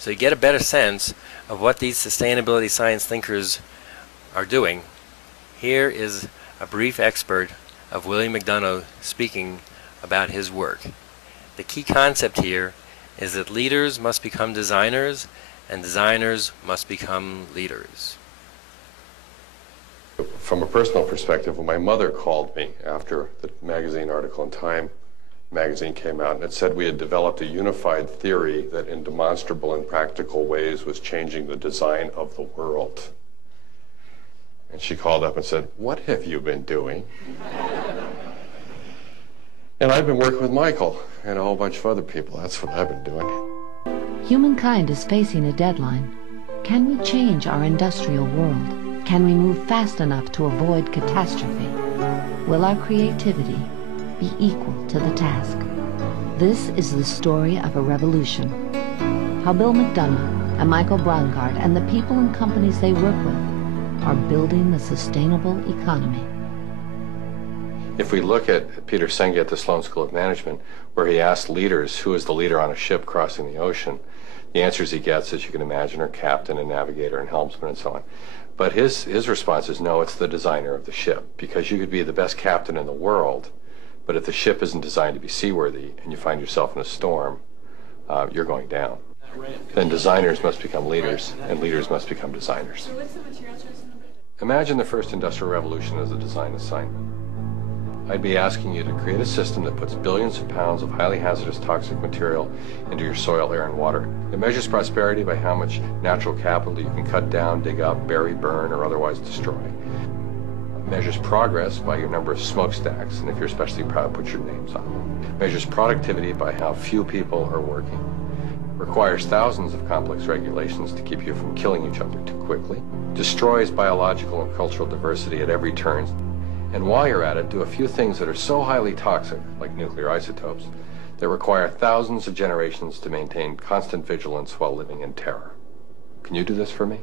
So you get a better sense of what these sustainability science thinkers are doing. Here is a brief expert of William McDonough speaking about his work. The key concept here is that leaders must become designers and designers must become leaders. From a personal perspective, when my mother called me after the magazine article in Time magazine came out, and it said we had developed a unified theory that in demonstrable and practical ways was changing the design of the world. And she called up and said, "What have you been doing?" And I've been working with Michael and a whole bunch of other people. That's what I've been doing. Humankind is facing a deadline. Can we change our industrial world? Can we move fast enough to avoid catastrophe? Will our creativity be equal to the task? This is the story of a revolution. How Bill McDonough and Michael Brancard and the people and companies they work with are building the sustainable economy. If we look at Peter Senge at the Sloan School of Management, where he asked leaders who is the leader on a ship crossing the ocean, the answers he gets, as you can imagine, are captain and navigator and helmsman and so on. But his response is, no, it's the designer of the ship, because you could be the best captain in the world, but if the ship isn't designed to be seaworthy and you find yourself in a storm, you're going down. Then designers must become leaders, and leaders must become designers. So what's the material choice in the book? Imagine the first industrial revolution as a design assignment. I'd be asking you to create a system that puts billions of pounds of highly hazardous toxic material into your soil, air, and water. It measures prosperity by how much natural capital you can cut down, dig up, bury, burn, or otherwise destroy. It measures progress by your number of smokestacks, and if you're especially proud, put your names on them. It measures productivity by how few people are working. It requires thousands of complex regulations to keep you from killing each other too quickly. Destroys biological and cultural diversity at every turn. And while you're at it, do a few things that are so highly toxic, like nuclear isotopes, that require thousands of generations to maintain constant vigilance while living in terror. Can you do this for me?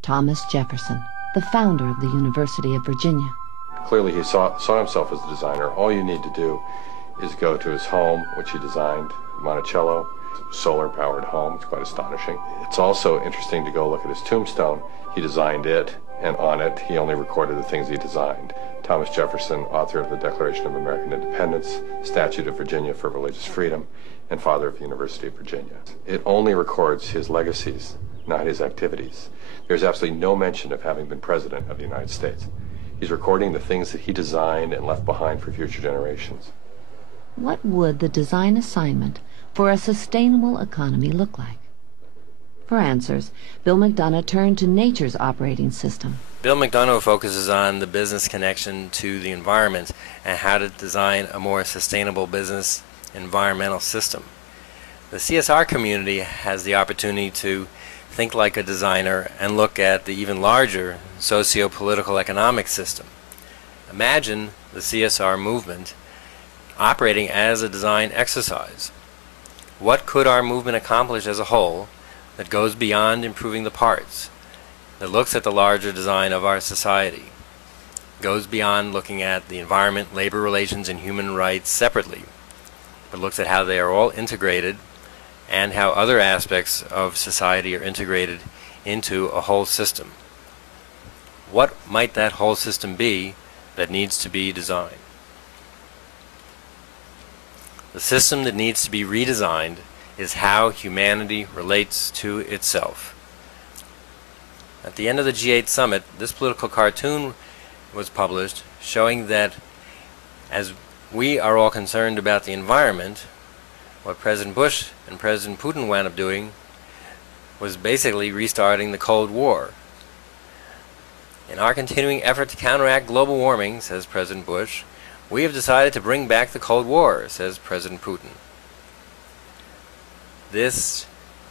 Thomas Jefferson, the founder of the University of Virginia. Clearly he saw himself as a designer. All you need to do is go to his home, which he designed, Monticello, solar-powered home. It's quite astonishing. It's also interesting to go look at his tombstone. He designed it, and on it, he only recorded the things he designed. Thomas Jefferson, author of the Declaration of American Independence, Statute of Virginia for Religious Freedom, and father of the University of Virginia. It only records his legacies, not his activities. There's absolutely no mention of having been president of the United States. He's recording the things that he designed and left behind for future generations. What would the design assignment for a sustainable economy look like? For answers, Bill McDonough turned to nature's operating system. Bill McDonough focuses on the business connection to the environment and how to design a more sustainable business environmental system. The CSR community has the opportunity to think like a designer and look at the even larger socio-political economic system. Imagine the CSR movement operating as a design exercise. What could our movement accomplish as a whole that goes beyond improving the parts, that looks at the larger design of our society, goes beyond looking at the environment, labor relations, and human rights separately, but looks at how they are all integrated and how other aspects of society are integrated into a whole system? What might that whole system be that needs to be designed? The system that needs to be redesigned is how humanity relates to itself. At the end of the G8 summit, this political cartoon was published showing that as we are all concerned about the environment, what President Bush and President Putin wound up doing was basically restarting the Cold War. In our continuing effort to counteract global warming, says President Bush, we have decided to bring back the Cold War, says President Putin. This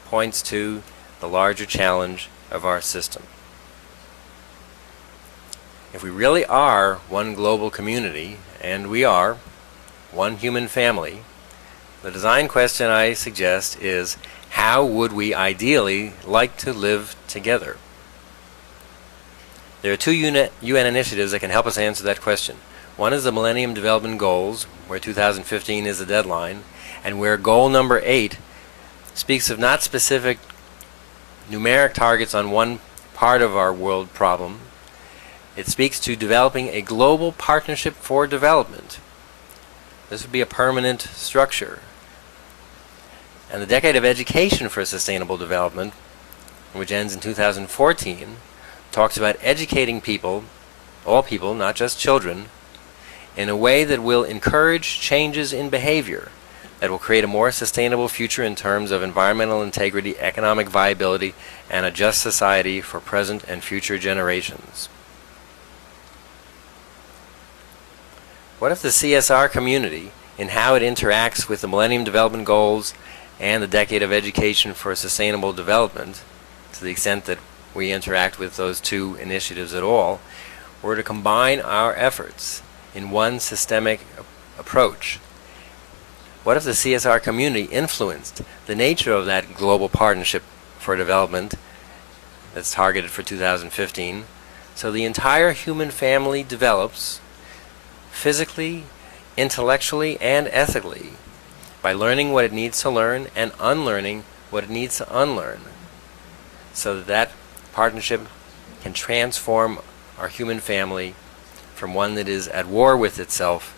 points to the larger challenge of our system. If we really are one global community, and we are one human family, the design question I suggest is, how would we ideally like to live together? There are two UN initiatives that can help us answer that question. One is the Millennium Development Goals, where 2015 is the deadline, and where goal number 8 speaks of not specific numeric targets on one part of our world problem. It speaks to developing a global partnership for development. This would be a permanent structure. And the Decade of Education for Sustainable Development, which ends in 2014, talks about educating people, all people, not just children, in a way that will encourage changes in behavior that will create a more sustainable future in terms of environmental integrity, economic viability, and a just society for present and future generations. What if the CSR community, in how it interacts with the Millennium Development Goals and the Decade of Education for Sustainable Development, to the extent that we interact with those two initiatives at all, were to combine our efforts in one systemic approach? What if the CSR community influenced the nature of that global partnership for development that's targeted for 2015, so the entire human family develops physically, intellectually, and ethically by learning what it needs to learn and unlearning what it needs to unlearn, so that that partnership can transform our human family from one that is at war with itself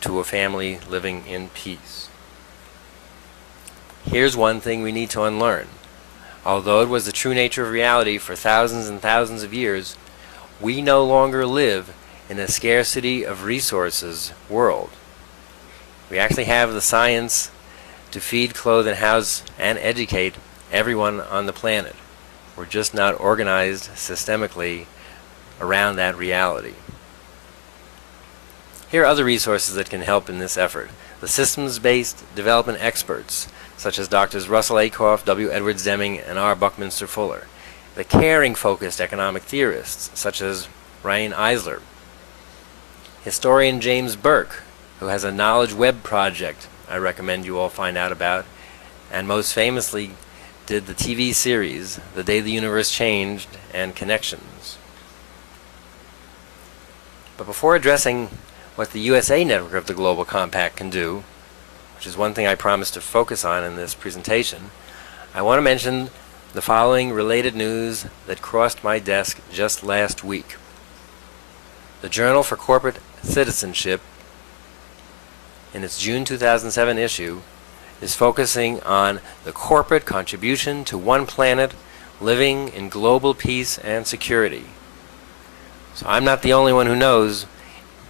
to a family living in peace. Here's one thing we need to unlearn. Although it was the true nature of reality for thousands and thousands of years, we no longer live in a scarcity of resources world. We actually have the science to feed, clothe, and house and educate everyone on the planet. We're just not organized systemically around that reality. Here are other resources that can help in this effort. The systems-based development experts, such as Drs. Russell Akoff, W. Edwards Deming, and R. Buckminster Fuller. The caring-focused economic theorists, such as Ryan Eisler. Historian James Burke, who has a knowledge web project I recommend you all find out about, and most famously did the TV series, The Day the Universe Changed, and Connections. But before addressing what the USA network of the Global Compact can do, which is one thing I promised to focus on in this presentation, I want to mention the following related news that crossed my desk just last week. The Journal for Corporate Citizenship, in its June 2007 issue, is focusing on the corporate contribution to one planet living in global peace and security. So I'm not the only one who knows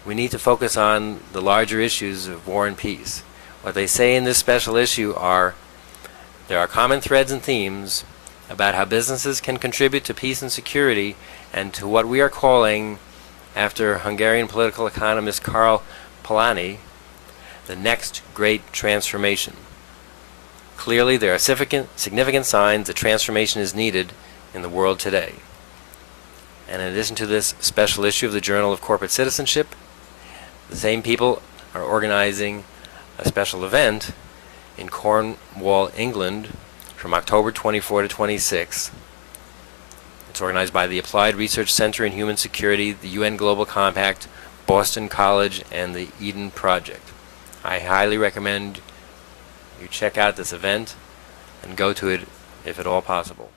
we need to focus on the larger issues of war and peace. What they say in this special issue are, there are common threads and themes about how businesses can contribute to peace and security and to what we are calling, after Hungarian political economist Karl Polanyi, the next great transformation. Clearly, there are significant signs that transformation is needed in the world today. And in addition to this special issue of the Journal of Corporate Citizenship, the same people are organizing a special event in Cornwall, England, from October 24 to 26. It's organized by the Applied Research Center in Human Security, the UN Global Compact, Boston College, and the Eden Project. I highly recommend you check out this event and go to it if at all possible.